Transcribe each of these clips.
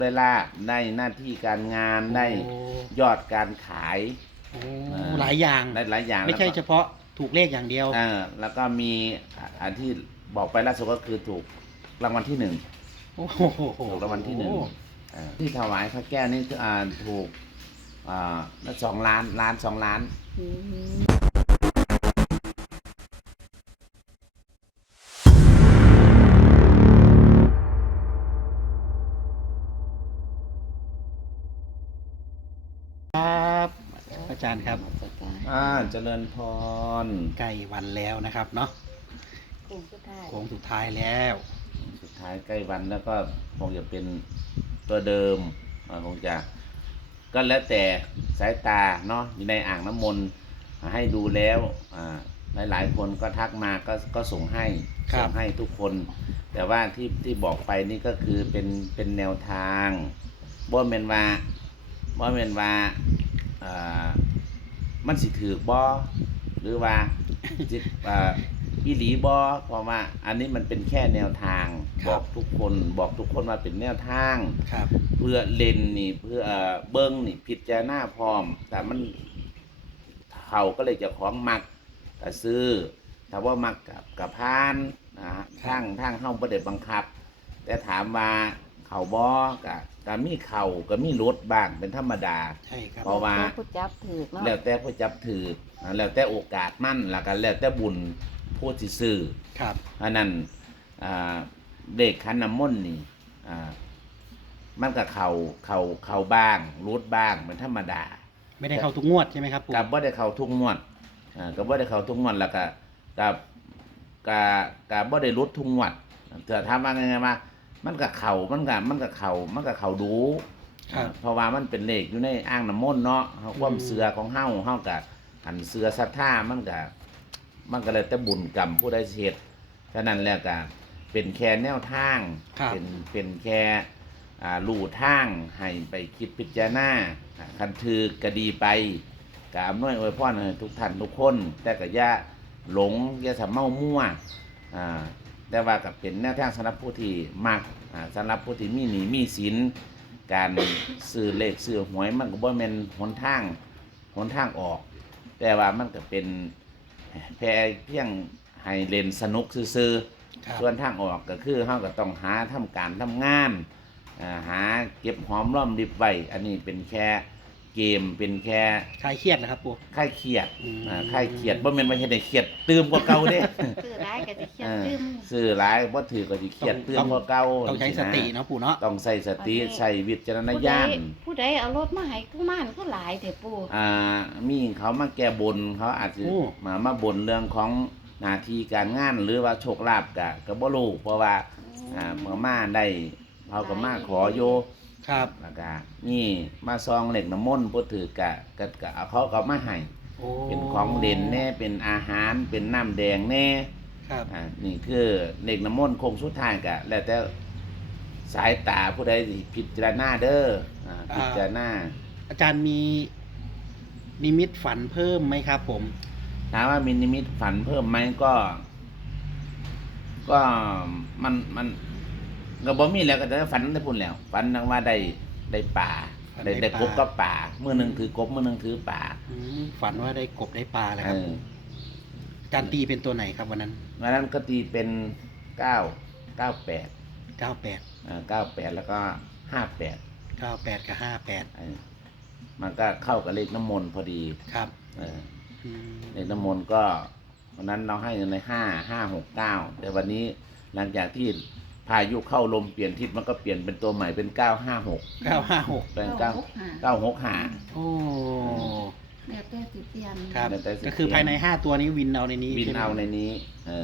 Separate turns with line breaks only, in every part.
ได้ลาบได้หน้าที่การงานได้ยอดการขาย
หลายอย่าง
ได้หลายอย่าง
ไม่ใช่เฉพาะถูกเลขอย่างเดียว
แล้วก็มีอันที่บอกไปล่าสุดก็คือถูกรางวัลที่1ถูกรางวัลที่1ที่ถวายพระแก้วนี่ถูก2 ล้าน2 ล้าน
ครับอาจารย์ครับ
เจริญพร
ใกล้วันแล้วนะครับเนาะโค้งสุดท้ายแล้ว
สุดท้ายใกล้วันแล้วก็คงจะเป็นตัวเดิมคงจะก็แล้วแต่สายตาเนาะอยู่ในอ่างน้ำมนต์ให้ดูแล้วหลายคนก็ทักมาก็ส่งให้ทุกคนแต่ว่าที่บอกไปนี่ก็คือเป็นแนวทางบ่แม่นว่ามันสิถือบ่หรือว่าจิตอีหลีบ่เพราะว่าอันนี้มันเป็นแค่แนวทางบอกทุกคนว่าเป็นแนวทางเพื่อเล่นนี่เพื่อเบิ้งนี่พิจารณาพร้อมแต่มันเขาก็เลยจะของมักก็ซื้อถ้าว่ามักกับพานทางเฮาบ่ได้บังคับแต่ถามว่าเขาบ่ก็มีเข่าก็มีรถบ้างเป็นธรรมดาเพราะว่าแล้วแต่ผู้จับถือแล้วแต่โอกาสมั่นแล้วก็แล้วแต่บุญผู้ที่ซื้อเพราะนั้นเด็กขันน้ำมนต์นี่มันก็เข่าบ้างรถบ้างเป็นธรรมดา
ไม่ได้เข้าทุกงวดใช่ไหมครับ
กับบ่ได้เข้าทุกงวดกับบ่ได้เข้าทุกงวดแล้วก็กับบ่ได้รถทุกงวดแต่ถามว่าไงมามันก็เข่าดูเพราะว่ามันเป็นเลขอยู่ในอ่างน้ำมนต์เนาะความเสือของเฮากับหันเสือศรัทธามันก็เลยแต่บุญกรรมผู้ใดเฮ็ดฉะนั้นแล้วก็เป็นแค่แนวทางเป็นแค่ลู่ทางให้ไปคิดพิจารณาคันถือก็ดีไปก็อำนวยอวยพรให้ทุกท่านทุกคนแต่ก็อย่าหลงอย่าสำเมามั่วแต่ว่ากับเป็นแนวทางสำหรับผู้ที่มักสำหรับผู้ที่มีหนี้มีสินการซื้อเลขซื้อหวยมันก็บ่แม่นหนทางออกแต่ว่ามันก็เป็นแค่เพียงให้เล่นสนุกซื่อๆส่วนทางออกก็คือเฮาก็ต้องหาทำการทำงานหาเก็บหอมรอมริบไว้อันนี้เป็นแค่เกมเป็นแค่
คลายเครียดนะครับปู่
คลายเครียดบ่แม่นว่าเฮ็ดให้เครียดตื่มกว่าเก่าเด้
ซื้อหลายก็สิเครียดตื่ม
ซื้อหลายบ่ถือก็สิเครียดตื่มกว่าเก่า
ต้องใช้สติเนาะปู่เนาะ
ต้องใส่สติใช้วิจารณญาณ
ผู้ใดเอารถมาให้กุมารก็หลายแท้ปู่
มีเขามาแก้บนเขาอาจจะมาบ่นเรื่องของหน้าที่การงานหรือว่าโชคลาภก็บ่รู้เพราะว่าเมื่อมาได้เขาก็มาขอโยแล้วก็นี่มาซองเหล็กน้ำมนต์ผู้ถือกะเขาก็มาให้เป็นของเด่นแน่เป็นอาหารเป็นน้ำแดงแน่นี่คือเหล็กน้ำมนต์คงสุดท้ายกะแล้วแต่สายตาผู้ใดพิจารณาเด้อพิจารณา
อาจารย์มีนิมิตฝันเพิ่มไหมครับผม
ถามว่ามีนิมิตฝันเพิ่มไหมก็มันก็บ่มีแล้วก็จะฝันได้พุ่นแล้วฝันว่าได้ป่าได้กบกับป่ามื้อนึงถือกบมื้อนึงถือป่า
ฝันว่าได้กบได้ปลาเลยครับอาจารย์ตีเป็นตัวไหนครับวันนั้น
ก็ตีเป็น98 แล้วก็58
98กับ58
มันก็เข้ากับเลขน้ำมนต์พอดี
ครับ
เลขน้ำมนต์ก็วันนั้นเราให้ใน569แต่วันนี้หลังจากที่พายุเข้าลมเปลี่ยนทิศมันก็เปลี่ยนเป็นตัวใหม่เป็น
956
เป็น965
โอ้
แล้วแต่สิเปลี่ยน
ครับก็คือภายใน5ตัวนี้วินเอาในนี้
วินเอาในนี้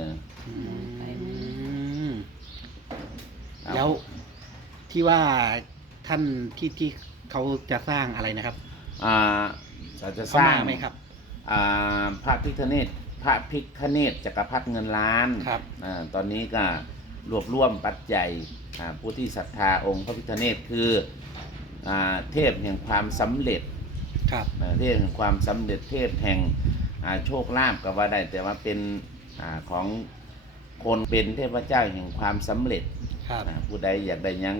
แล้วที่ว่าท่านที่เขาจะสร้างอะไรนะครับ
จะสร้าง
ไหมครับ
พระพิฆเนศจักรพรรดิเงินล้าน
ครับ
ตอนนี้ก็รวบรวมปัจจัยผู้ที่ศรัทธาองค์พระพิฆเนศคือเทพแห่งความสำเร็จเทพแห่งความสำเร็จเทพแห่งโชคลาภก็ว่าได้แต่ว่าเป็นของคนเป็นเทพเจ้าแห่งความสำเร็จผู้ใดอยากได้ยังข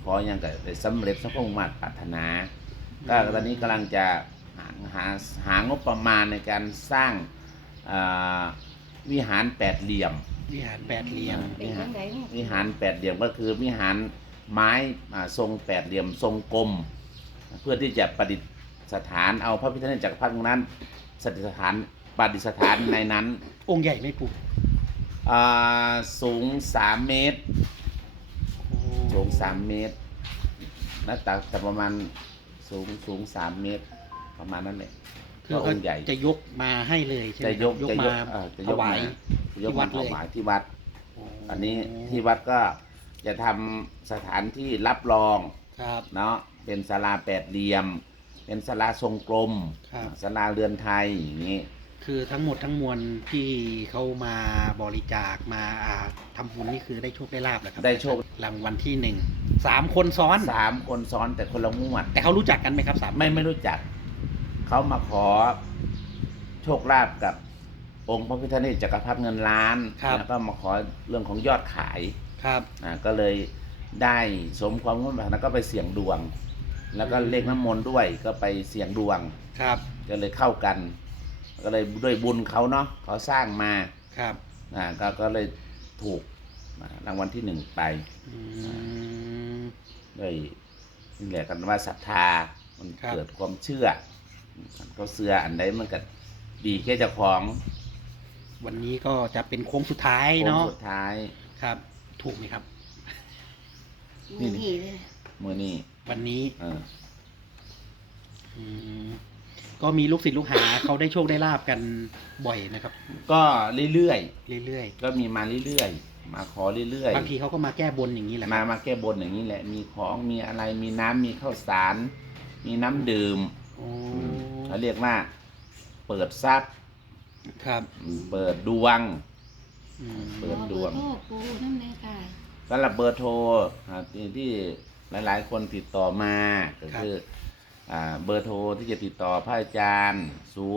ออย่างก็ได้สำเร็จสมความมุ่งมั่นปรารถนา ก็ตอนนี้กำลังจะหางบประมาณในการสร้างอ่าวิหารแปดเหลี่ยม
วิหารแปดเหลี่ยม
เป็นจังไดเนี่ย
วิหารแปดเหลี่ยมก็คือวิหารไม้ทรงแปดเหลี่ยมทรงกลม เพื่อที่จะประดิษฐานเอาพระพิฆเนศจักรพรรดิองค์นั้นประดิษฐานในนั้น
องค์ใหญ่ไหม่ปู่
สูง3 เมตร
โอ้
สูง3 เมตรหน้าตักจะประมาณสูง3 เมตร ประมาณนั้นแหละ
คือ
ก็อ
เขา
งค์ใหญ่
จะยกมาให้เลยใช่ไหม
จะยก
ครับมา
จะ
ถวาย
จะยกมา
ที่วัดเลย
ถวายที่วัด
โอ้
อันนี้ที่วัดก็จะทำสถานที่รับรอง
ครับ
เนาะเป็นศาลาแปดเหลี่ยม เป็นศาลาทรงกลม
ครับ
ศาลาเรือนไทยอย่างนี้
คือทั้งหมดทั้งมวลที่เขามาบริจาคมาทำบุญนี่คือได้โชคได้ลาบเหรอครับ
ได้โชค
รางวัลที่1 3 คนซ้อน
3 คนซ้อนแต่คนละงวด
แต่เขารู้จักกันไหมครับ3
ไม่รู้จัก เขามาขอโชคลาภกับองค์พระพิฆเนศจักรพรรดิเงินล้านแล้วก็มาขอเรื่องของยอดขาย
ครับ
ก็เลยได้สมความมุ่งมั่นแล้วก็ไปเสี่ยงดวง แล้วก็เลขน้ำมนต์ด้วยก็ไปเสี่ยงดวง
ครับ
ก็เลยเข้ากัน ก็เลยด้วยบุญเขาเนาะเขาสร้างมา
ครับ
ก็เลยถูกรางวัลที่1ไป
อืม
ด้วยนี่แหละกันว่าศรัทธามัน
ครับ
เกิดความเชื่อเขาเชื่ออันใดมันก็ดีแค่เจ้าของ
วันนี้ก็จะเป็นโค้งสุดท้าย
โค้ง
เนาะ
สุดท้าย
ครับ ถูกไหมครับ
นี่เลย
มือนี้
วันนี้
เออ
อืมก็มีลูกศิษย์ลูกหา เขาได้โชคได้ลาบกันบ่อยนะครับ
ก็เรื่อย
เรื่อย
ๆก็มีมาเรื่อยๆมาขอเรื่อย
ๆบางทีเขาก็มาแก้บนอย่างนี้แหละ
ๆมาแก้บนอย่างนี้แหละ มีของมีอะไรมีน้ำมีข้าวสาร มีน้ำดื่ม
โอ้
เขาเรียกว่า เปิดทรัพย์
ครับ
เปิดดวง
อืม
เปิดดวง
ขอเบอร์โทรปูนั่นเลยค่ะ
สำหรับเบอร์โทรที่หลายๆคนติดต่อมาก็คือเบอร์โทรที่จะติดต่อพระอาจารย์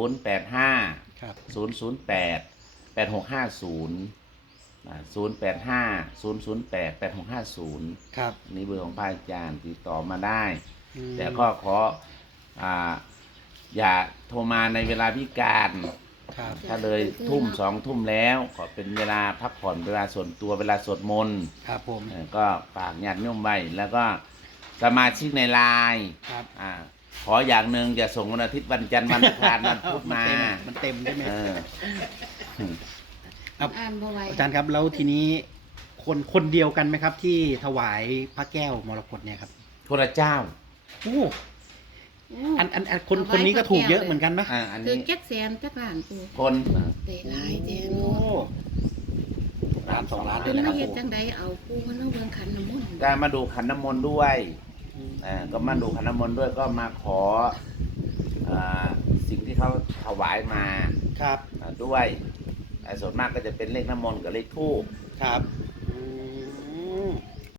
085
ครับ
008 8650 085 008 8650
ครับ
นี่เบอร์ของพระอาจารย์ติดต่อมาได้
อืม
แต่ก็ขออย่าโทรมาในเวลาพิการ
ครับ
ถ้าเลยทุ่ม2 ทุ่มแล้วขอเป็นเวลาพักผ่อนเวลาส่วนตัวเวลาสวดมนต์
ครับผม
ก็ฝากญาติโยมไว้แล้วก็สมาชิกในไลน์
ครับ
ขออย่างหนึ่งอย่าส่งวันอาทิตย์วันจันทร์วันอังคารวันพุธมา
มันเต็มใช่ไหม
เออ
ครับ
อ่านบ่ไหว
อาจารย์ครับแล้วทีนี้คนเดียวกันไหมครับ ที่ถวายพระแก้วมรกตเนี่ยครับ
คนละเจ้า
โอ้อันคนนี้ก็ถูกเยอะเหมือนกันนะ
อัน
คือ
นี้
700,000จักล้านปู
คน
เตะหลายแท้
โอ้
เนาะ
1-2 ล้านเล
เป็
ย
น
นะค
มา
รับ
เฮ็ด
ผม
จังไดเอาปูมาเนาะเบิ่งขันน้ำมนต์
ก็มาดูขันน้ำมนต์ด้วยก็มาดูขันน้ำมนต์ด้วยก็มาขอสิ่งที่เขาถวายมา
ครับ
ด้วยส่วนมากก็จะเป็นเลขน้ำมนต์กับเลขธูป
ครับ